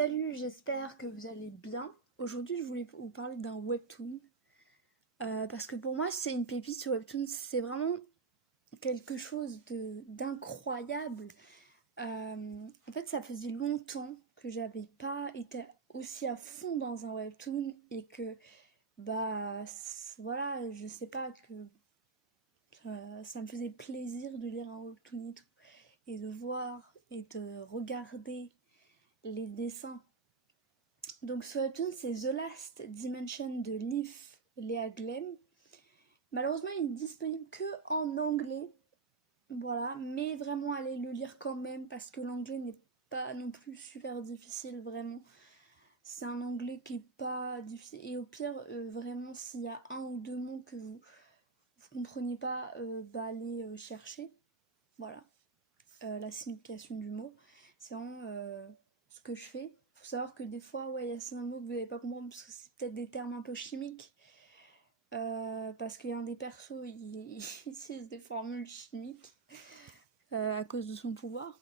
Salut, j'espère que vous allez bien. Aujourd'hui, je voulais vous parler d'un webtoon. Parce que pour moi, c'est une pépite sur webtoon. C'est vraiment quelque chose d'incroyable. En fait, ça faisait longtemps que j'avais pas été aussi à fond dans un webtoon et que, voilà, je sais pas, que ça me faisait plaisir de lire un webtoon et tout. Et de voir et de regarder les dessins. Donc ce webtoon, c'est The Last Dimension de Leaf Lea Glem. Malheureusement, il est disponible que en anglais. Voilà, mais vraiment allez le lire quand même parce que l'anglais n'est pas non plus super difficile, vraiment. C'est un anglais qui est pas difficile. Et au pire, vraiment, s'il y a un ou deux mots que vous comprenez pas, allez chercher. Voilà, la signification du mot. C'est vraiment ce que je fais. Faut savoir que des fois, ouais, il y a certains mots que vous n'allez pas comprendre parce que c'est peut-être des termes un peu chimiques. Parce qu'il y a un des persos, il utilise des formules chimiques à cause de son pouvoir.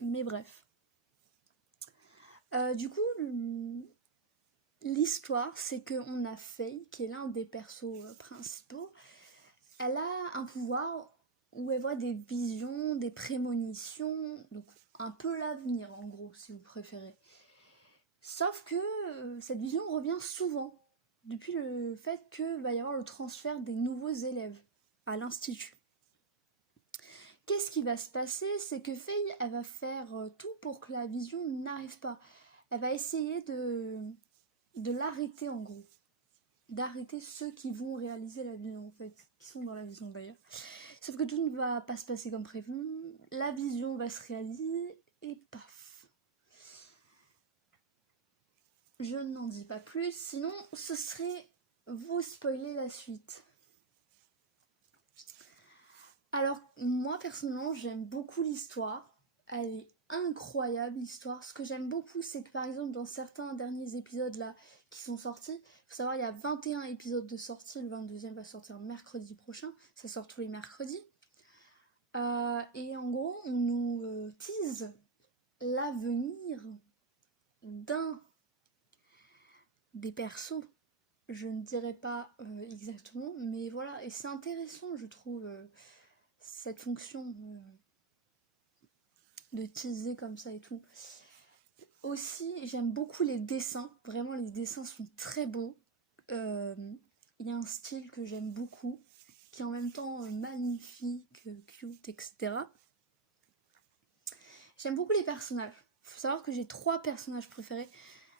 Mais bref. Du coup, l'histoire, c'est qu'on a Faye, qui est l'un des persos principaux. Elle a un pouvoir où elle voit des visions, des prémonitions, donc un peu l'avenir en gros, si vous préférez. Sauf que cette vision revient souvent, depuis le fait que va y avoir le transfert des nouveaux élèves à l'institut. Qu'est-ce qui va se passer? C'est que Faye, elle va faire tout pour que la vision n'arrive pas. Elle va essayer de l'arrêter en gros. D'arrêter ceux qui vont réaliser la vision en fait, qui sont dans la vision d'ailleurs. Sauf que tout ne va pas se passer comme prévu. La vision va se réaliser et paf. Je n'en dis pas plus, sinon ce serait vous spoiler la suite. Alors moi personnellement j'aime beaucoup l'histoire, elle est incroyable l'histoire. Ce que j'aime beaucoup c'est que par exemple dans certains derniers épisodes là qui sont sortis, faut savoir il y a 21 épisodes de sortie, le 22e va sortir mercredi prochain, ça sort tous les mercredis. Et en gros on nous tease l'avenir d'un des persos. Je ne dirais pas exactement, mais voilà, et c'est intéressant je trouve cette fonction de teaser comme ça et tout. Aussi, j'aime beaucoup les dessins. Vraiment, les dessins sont très beaux. Il y a un style que j'aime beaucoup, qui est en même temps magnifique, cute, etc. J'aime beaucoup les personnages. Il faut savoir que j'ai 3 personnages préférés.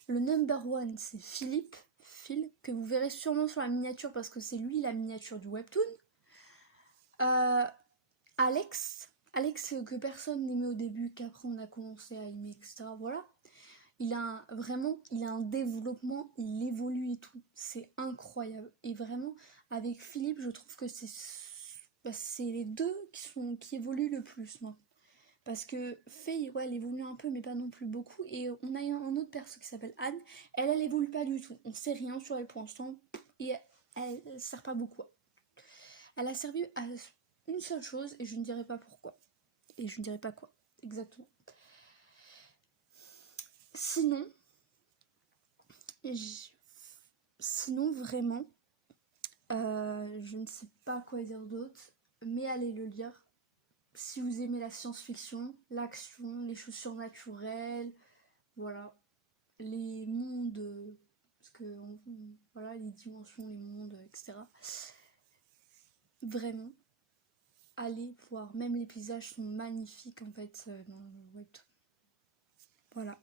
Le number one, c'est Philippe, Phil, que vous verrez sûrement sur la miniature parce que c'est lui la miniature du webtoon. Alex, que personne n'aimait au début, qu'après on a commencé à aimer, etc. Voilà. Il a un développement, il évolue et tout. C'est incroyable. Et vraiment, avec Philippe, je trouve que c'est les deux qui évoluent le plus maintenant. Parce que Faye, ouais, elle évolue un peu, mais pas non plus beaucoup. Et on a un autre perso qui s'appelle Anne. Elle évolue pas du tout. On sait rien sur elle pour l'instant. Et elle sert pas beaucoup. Elle a servi à une seule chose, et je ne dirai pas pourquoi. Et je ne dirai pas quoi, exactement. Sinon vraiment, je ne sais pas quoi dire d'autre, mais allez le lire. Si vous aimez la science-fiction, l'action, les choses surnaturelles, voilà, les mondes, parce que voilà, les dimensions, les mondes, etc. Vraiment, allez voir. Même les paysages sont magnifiques en fait dans le webtoon. Voilà.